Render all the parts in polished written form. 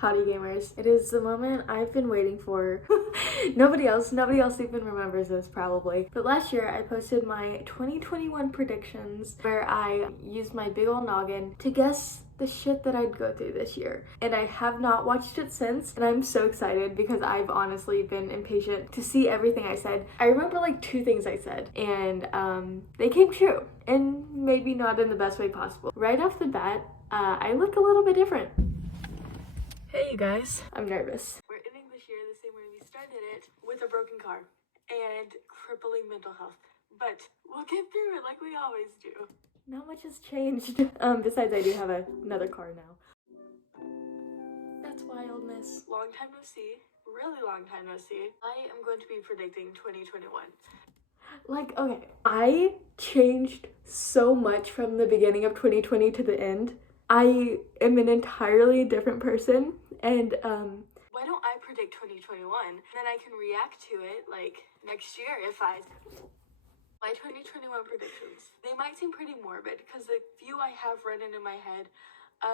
Howdy gamers. It is the moment I've been waiting for. Nobody else even remembers this probably. But last year I posted my 2021 predictions where I used my big ol' noggin to guess the shit that I'd go through this year. And I have not watched it since, and I'm so excited because I've honestly been impatient to see everything I said. I remember like 2 things I said, and they came true. And maybe not in the best way possible. Right off the bat, I look a little bit different. Hey you guys. I'm nervous. We're ending this year the same way we started it, with a broken car and crippling mental health. But we'll get through it like we always do. Not much has changed. Besides I do have another car now. That's wildness. Long time no see. Really long time no see. I am going to be predicting 2021. Like, okay, I changed so much from the beginning of 2020 to the end. I am an entirely different person, and why don't I predict 2021? Then I can react to it like next year if my 2021 predictions. They might seem pretty morbid because the few I have running in my head,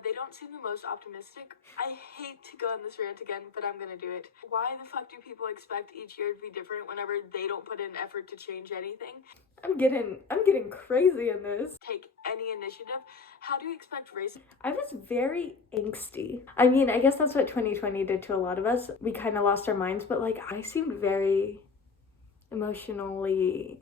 they don't seem the most optimistic. I hate to go on this rant again, but I'm gonna do it. Why the fuck do people expect each year to be different whenever they don't put in effort to change anything? I'm getting crazy in this. Take any initiative. How do you expect race? I was very angsty. I mean, I guess that's what 2020 did to a lot of us. We kind of lost our minds, but like I seemed very emotionally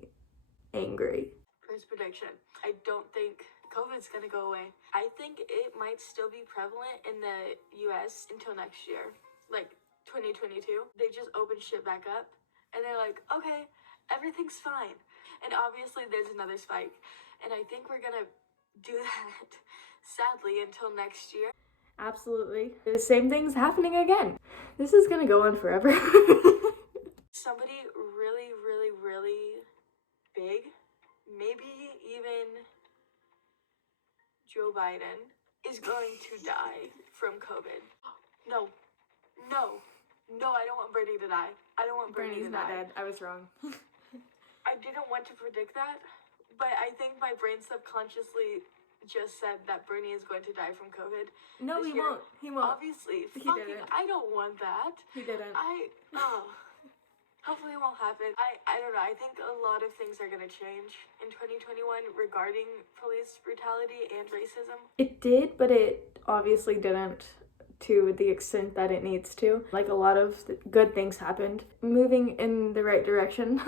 angry. First prediction. I don't think COVID's gonna go away. I think it might still be prevalent in the US until next year, like 2022. They just open shit back up and they're like, okay, everything's fine. And obviously there's another spike. And I think we're gonna do that, sadly, until next year. Absolutely. The same thing's happening again. This is gonna go on forever. Somebody really, really, really big, maybe even Joe Biden, is going to die from COVID. No, I don't want Bernie to die. I don't want Bernie to die. Bernie's not dead. I was wrong. I didn't want to predict that, but I think my brain subconsciously just said that Bernie is going to die from COVID. No, he won't. He won't. Obviously. He didn't. I don't want that. He didn't. Hopefully it won't happen. I don't know. I think a lot of things are gonna change in 2021 regarding police brutality and racism. It did, but it obviously didn't to the extent that it needs to. Like, a lot of good things happened, moving in the right direction,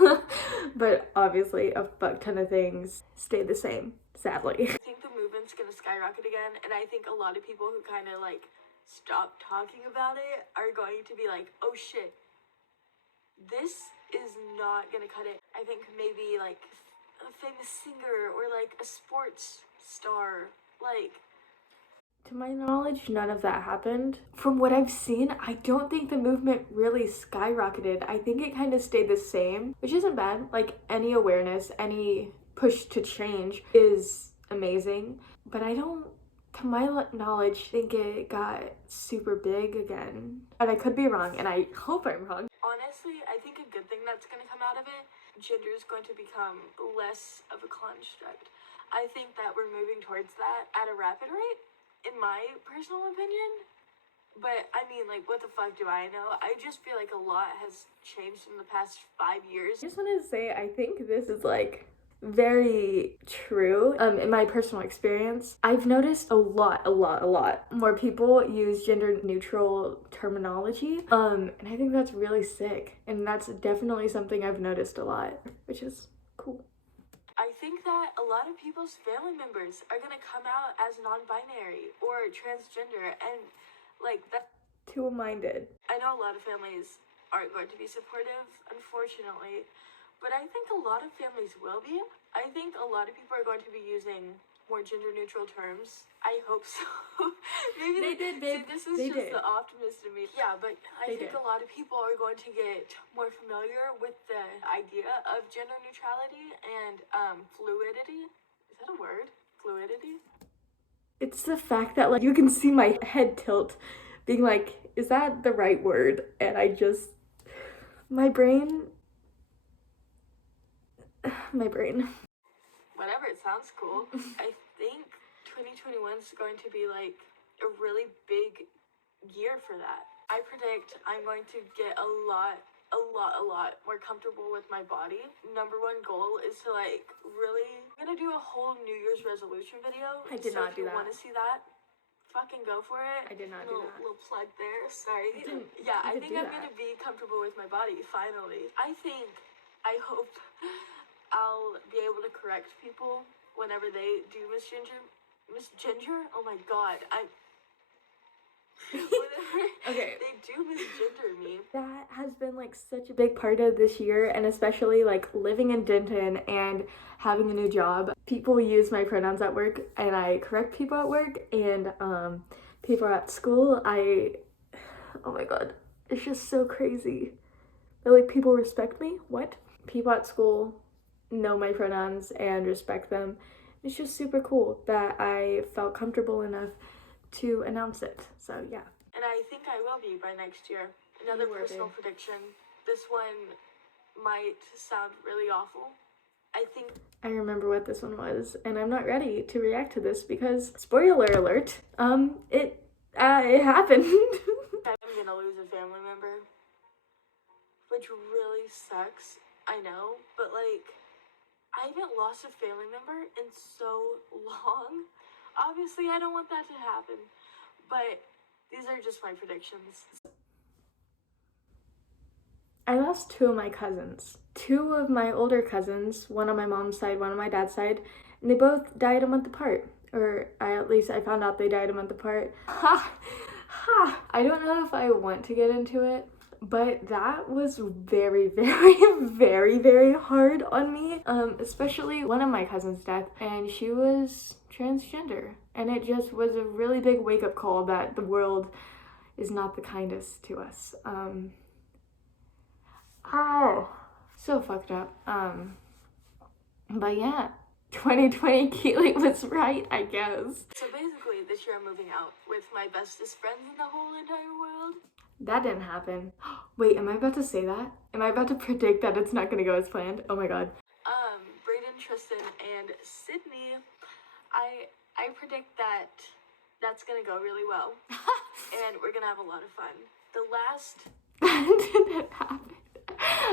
but obviously a fuck ton of things stayed the same, sadly. I think the movement's gonna skyrocket again, and I think a lot of people who kind of like stopped talking about it are going to be like, oh shit, this is not gonna cut it. I think maybe like a famous singer or like a sports star, like. To my knowledge, none of that happened. From what I've seen, I don't think the movement really skyrocketed. I think it kind of stayed the same, which isn't bad. Like, any awareness, any push to change is amazing. But I don't, to my knowledge, think it got super big again. And I could be wrong, and I hope I'm wrong. Honestly, I think a good thing that's going to come out of it, gender is going to become less of a construct. I think that we're moving towards that at a rapid rate, in my personal opinion. But I mean, like, what the fuck do I know? I just feel like a lot has changed in the past 5 years. I just wanted to say, I think this is like very true. In my personal experience, I've noticed a lot more people use gender neutral terminology, and I think that's really sick, and that's definitely something I've noticed a lot, which is cool. I think that a lot of people's family members are gonna come out as non-binary or transgender, and like that. Two-minded. I know a lot of families aren't going to be supportive, unfortunately, but I think a lot of families will be. I think a lot of people are going to be using more gender-neutral terms. I hope so. Maybe they did, babe. See, this is just the optimist in me. Yeah, but I think a lot of people are going to get more familiar with the idea of gender neutrality and fluidity. Is that a word? Fluidity? It's the fact that, like, you can see my head tilt, being like, is that the right word? And I just, my brain. Whatever, it sounds cool. I think 2021 is going to be like a really big year for that. I predict I'm going to get a lot more comfortable with my body. Number one goal is to like really, I'm gonna do a whole New Year's resolution video. I did not do that. If you want to see that, fucking go for it. I did not do that. Little plug there. Sorry. Yeah, I think I'm gonna be comfortable with my body finally. I hope I'll be able to correct people whenever they do Miss Ginger. Oh my god, okay. They do misgender me. That has been like such a big part of this year, and especially like living in Denton and having a new job. People use my pronouns at work, and I correct people at work, and people at school. Oh my god, it's just so crazy. But like people respect me. What? People at school know my pronouns and respect them. It's just super cool that I felt comfortable enough to announce it. So yeah. And I think I will be by next year. Another personal prediction. This one might sound really awful. I remember what this one was, and I'm not ready to react to this because spoiler alert, it happened. I'm gonna lose a family member, which really sucks. I know, but like, I haven't lost a family member in so long. Obviously, I don't want that to happen, but these are just my predictions. I lost 2 of my cousins. 2 of my older cousins, one on my mom's side, one on my dad's side, and they both died a month apart. Or at least I found out they died a month apart. I don't know if I want to get into it, but that was very, very, very, very hard on me. Especially one of my cousins' death, and she was transgender, and it just was a really big wake-up call that the world is not the kindest to us. So fucked up. But yeah, 2020 Keely was right, I guess. So basically, this year I'm moving out with my bestest friends in the whole entire world. That didn't happen. Wait, am I about to say that? Am I about to predict that it's not gonna go as planned? Oh my god. Brayden, Tristan, and Sydney, I predict that that's gonna go really well. And we're gonna have a lot of fun. That didn't happen.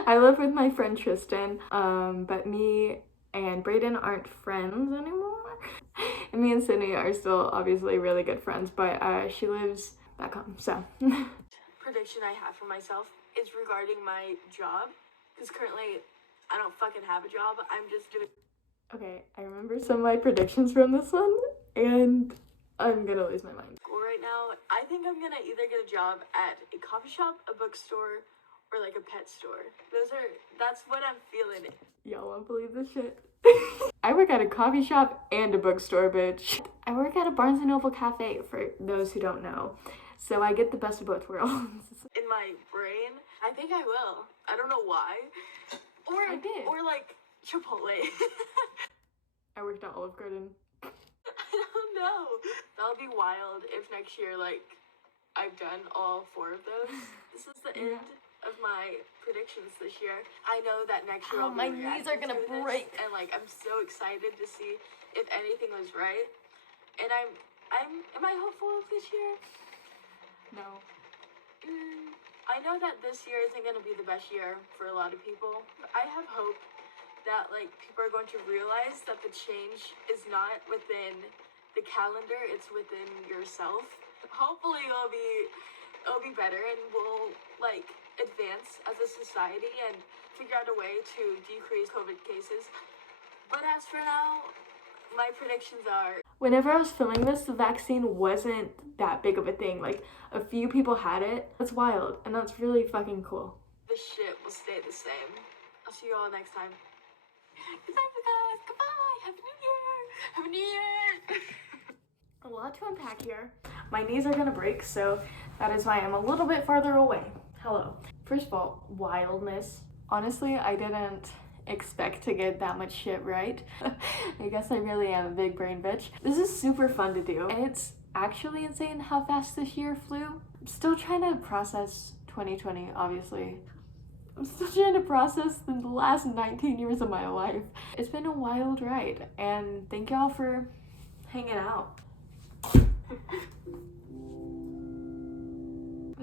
I live with my friend Tristan, but me and Brayden aren't friends anymore. And me and Sydney are still obviously really good friends, but she lives back home, so. Prediction I have for myself is regarding my job, because currently I don't fucking have a job. I'm just doing. Okay, I remember some of my predictions from this one, and I'm gonna lose my mind. School right now, I think I'm gonna either get a job at a coffee shop, a bookstore, or like a pet store. That's what I'm feeling. Y'all won't believe this shit. I work at a coffee shop and a bookstore, bitch. I work at a Barnes & Noble cafe, for those who don't know. So I get the best of both worlds. In my brain, I think I will. I don't know why. I did. Or like Chipotle. I worked at Olive Garden. I don't know. That'll be wild if next year, like, I've done all 4 of those. This is the end of my predictions this year. I know that next year my knees are gonna break, and like I'm so excited to see if anything was right. And am I hopeful of this year? No. I know that this year isn't gonna be the best year for a lot of people. I have hope that like people are going to realize that the change is not within the calendar, it's within yourself. Hopefully it'll be better, and we'll like advance as a society and figure out a way to decrease COVID cases. But as for now, my predictions are... Whenever I was filming this, the vaccine wasn't that big of a thing. Like, a few people had it. That's wild, and that's really fucking cool. This shit will stay the same. I'll see you all next time. Goodbye, guys. Goodbye. Happy New Year. Happy New Year. A lot to unpack here. My knees are gonna break, so that is why I'm a little bit farther away. Hello. First of all, wildness. Honestly, I didn't expect to get that much shit right. I guess I really am a big brain bitch. This is super fun to do, and it's actually insane how fast this year flew. I'm still trying to process 2020, obviously. I'm still trying to process the last 19 years of my life. It's been a wild ride, and thank y'all for hanging out.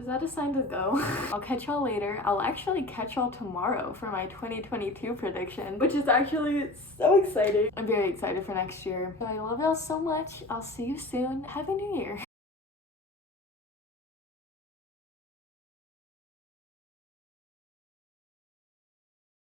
Is that a sign to go? I'll catch y'all later. I'll actually catch y'all tomorrow for my 2022 prediction, which is actually so exciting. I'm very excited for next year. So I love y'all so much. I'll see you soon. Happy New Year.